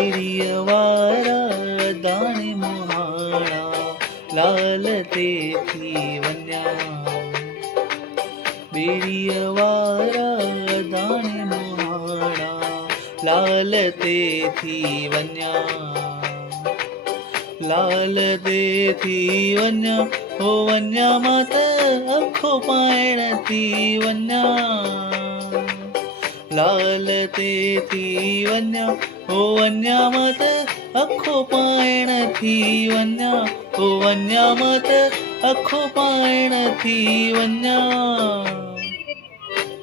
બેરિયવારા દાણે મોહાણા લાલ તેથી વન્યા બેરિયવારા દાણે મોહાણા લાલ તેથી વન્યા લાલ તેથી વન્યા ઓ વન્યા માત આખો પાયણથી વન્યા લાલ તેથી વન્યા ઓ વન્યા મત આખો પાયણથી વન્યા ઓ વન્યા મત આખો પાયણથી વન્યા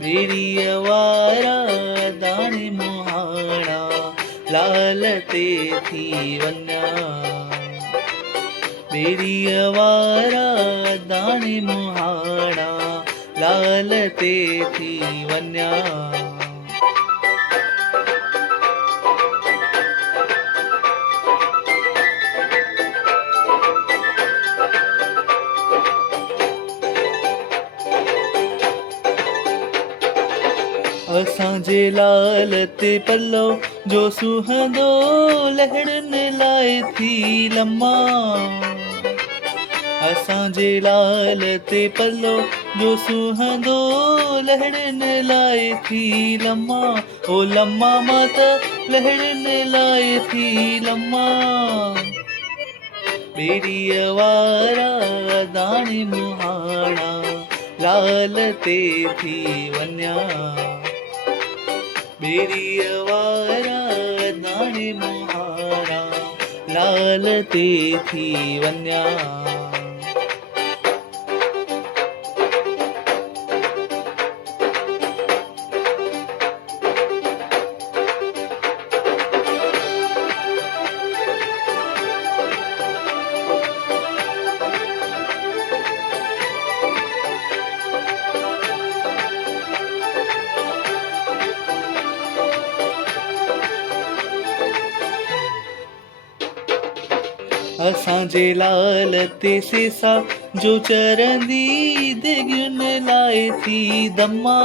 બેરિયવારા દાણે મોહાણા લાલ તેથી વન્યા બેરિયવારા દાણે મોહાણા લાલ તેથી વન્યા असांजे लाल ते पल्लो जो सुहंदो लहड़न लाए थी लम्मा असांजे लाल ते पल्लो जो सुहंदो लहड़न लाए थी लम्मा ओ लम्मा मात लहड़न लाए थी लम्मा बेरियवारा दाणे मोहाणा लाल તેથી વન્યા બેરિયવારા દાણે મોહાણા લાલ તેથી વન્યા असांजे लाल ते सेसा जो चरंदी दिगुन लाए थी दम्मा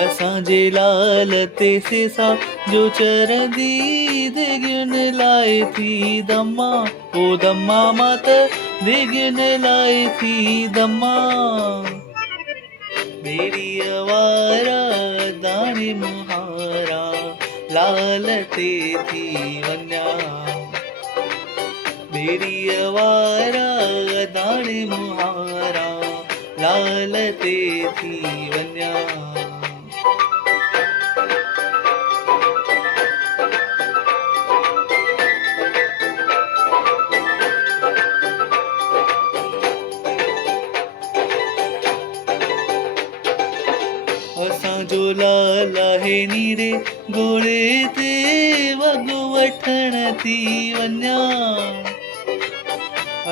असांजे लाल ते सेसा जो चरंदी दिगुन लाए थी दम्मा ओ दम्मा मात दिगुन लाए थी दम्मा बेरियवारा दाणे मोहारा लाल તેથી વન્યા બેરિયવારા દાણે મોહારા લાલ તેથી વન્યા असांजो लाल आहे नीरे गोळे ते वॻ वठण थी वञा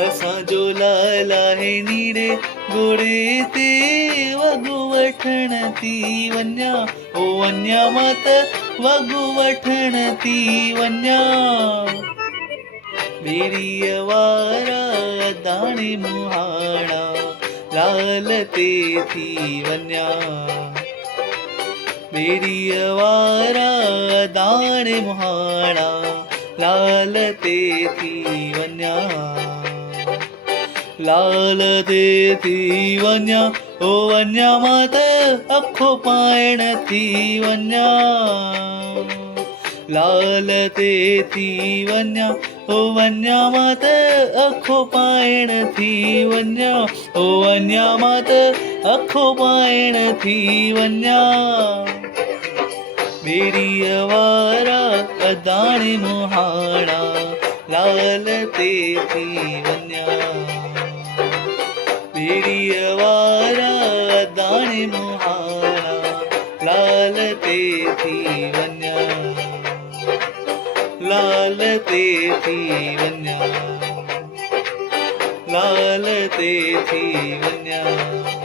असांजो लाल आहे नीरे गोळे ते वॻ वठण थी वञा ओ वञा मां त वॻ वठण थी वञा बेरियवारा दाणे मोहाणा लाल તેથી વન્યા બેરિયવારા દાણે મોહાણા લાલ તેથી વન્યા લાલ તેથી વન્યા ઓ વન્યા માત આખો પાયણથી વન્યા લાલ તેથી વન્યા ઓ વન્યા માત આખો પાયણથી વન્યા ઓ વન્યા માત આખો પાયણથી વન્યા બેરિયવારા દાણે મોહાણા લાલ તેથી વન્યા બેરિયવારા દાણે મોહાણા લાલ તેથી વન્યા લાલ તેથી વન્યા લાલ તેથી વન્યા